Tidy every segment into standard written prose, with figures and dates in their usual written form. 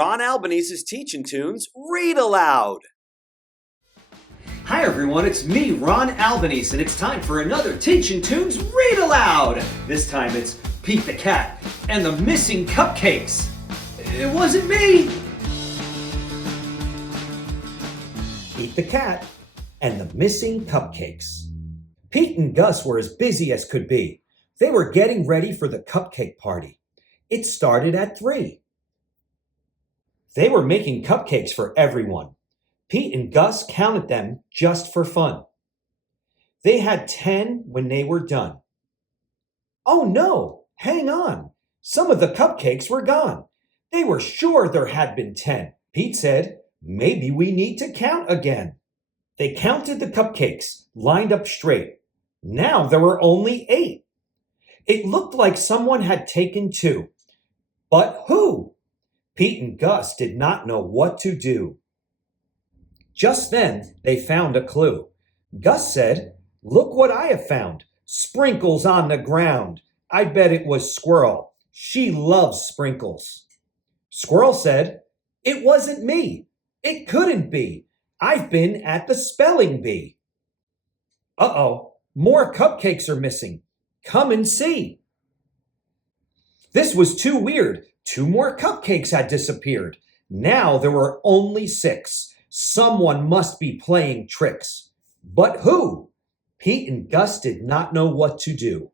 Ron Albanese's Teachin' Tunes Read Aloud. Hi everyone, it's me, Ron Albanese, and it's time for another Teachin' Tunes Read Aloud. This time it's Pete the Cat and the Missing Cupcakes. It wasn't me. Pete the Cat and the Missing Cupcakes. Pete and Gus were as busy as could be. They were getting ready for the cupcake party. It started at 3. They were making cupcakes for everyone. Pete and Gus counted them just for fun. They had 10 when they were done. Oh no, hang on. Some of the cupcakes were gone. They were sure there had been 10. Pete said, maybe we need to count again. They counted the cupcakes, lined up straight. Now there were only 8. It looked like someone had taken 2. But who? Pete and Gus did not know what to do. Just then, they found a clue. Gus said, look what I have found. Sprinkles on the ground. I bet it was Squirrel. She loves sprinkles. Squirrel said, it wasn't me. It couldn't be. I've been at the spelling bee. Uh-oh, more cupcakes are missing. Come and see. This was too weird. 2 more cupcakes had disappeared. Now there were only 6. Someone must be playing tricks. But who? Pete and Gus did not know what to do.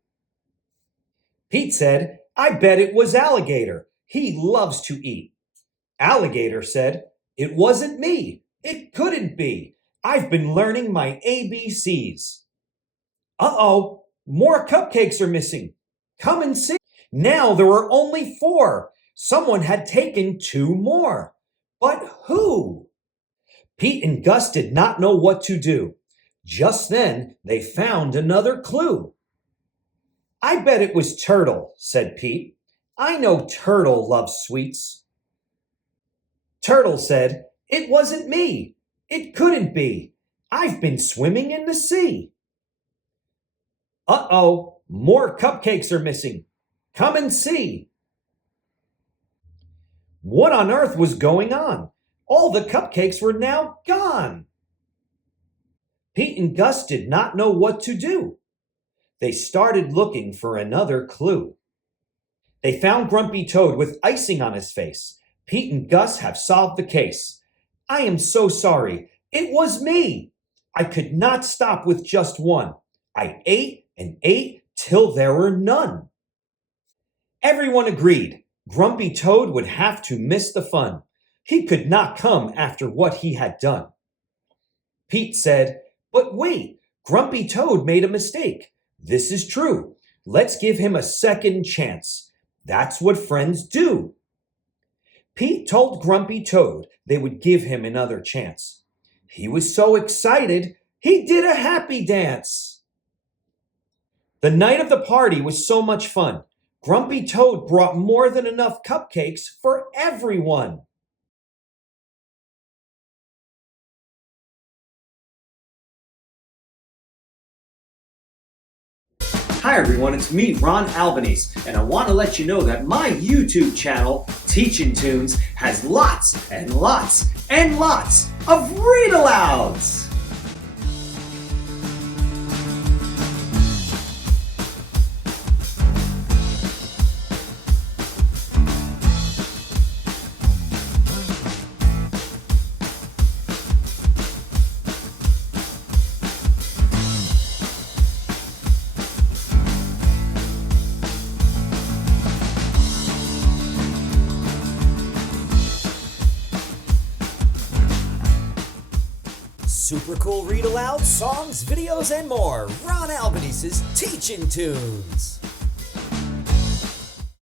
Pete said, I bet it was Alligator. He loves to eat. Alligator said, it wasn't me. It couldn't be. I've been learning my ABCs. Uh-oh, more cupcakes are missing. Come and see. Now there were only 4. Someone had taken 2 more. But who? Pete and Gus did not know what to do. Just then, they found another clue. I bet it was Turtle, said Pete. I know Turtle loves sweets. Turtle said, it wasn't me. It couldn't be. I've been swimming in the sea. Uh-oh, more cupcakes are missing. Come and see. What on earth was going on? All the cupcakes were now gone. Pete and Gus did not know what to do. They started looking for another clue. They found Grumpy Toad with icing on his face. Pete and Gus have solved the case. I am so sorry. It was me. I could not stop with just one. I ate and ate till there were none. Everyone agreed. Grumpy Toad would have to miss the fun. He could not come after what he had done. Pete said, but wait, Grumpy Toad made a mistake. This is true. Let's give him a second chance. That's what friends do. Pete told Grumpy Toad they would give him another chance. He was so excited, he did a happy dance. The night of the party was so much fun. Grumpy Toad brought more than enough cupcakes for everyone. Hi everyone, it's me, Ron Albanese, and I want to let you know that my YouTube channel, Teachin' Tunes, has lots and lots and lots of read-alouds. Super cool read-aloud, songs, videos, and more. Ron Albanese's Teachin' Tunes.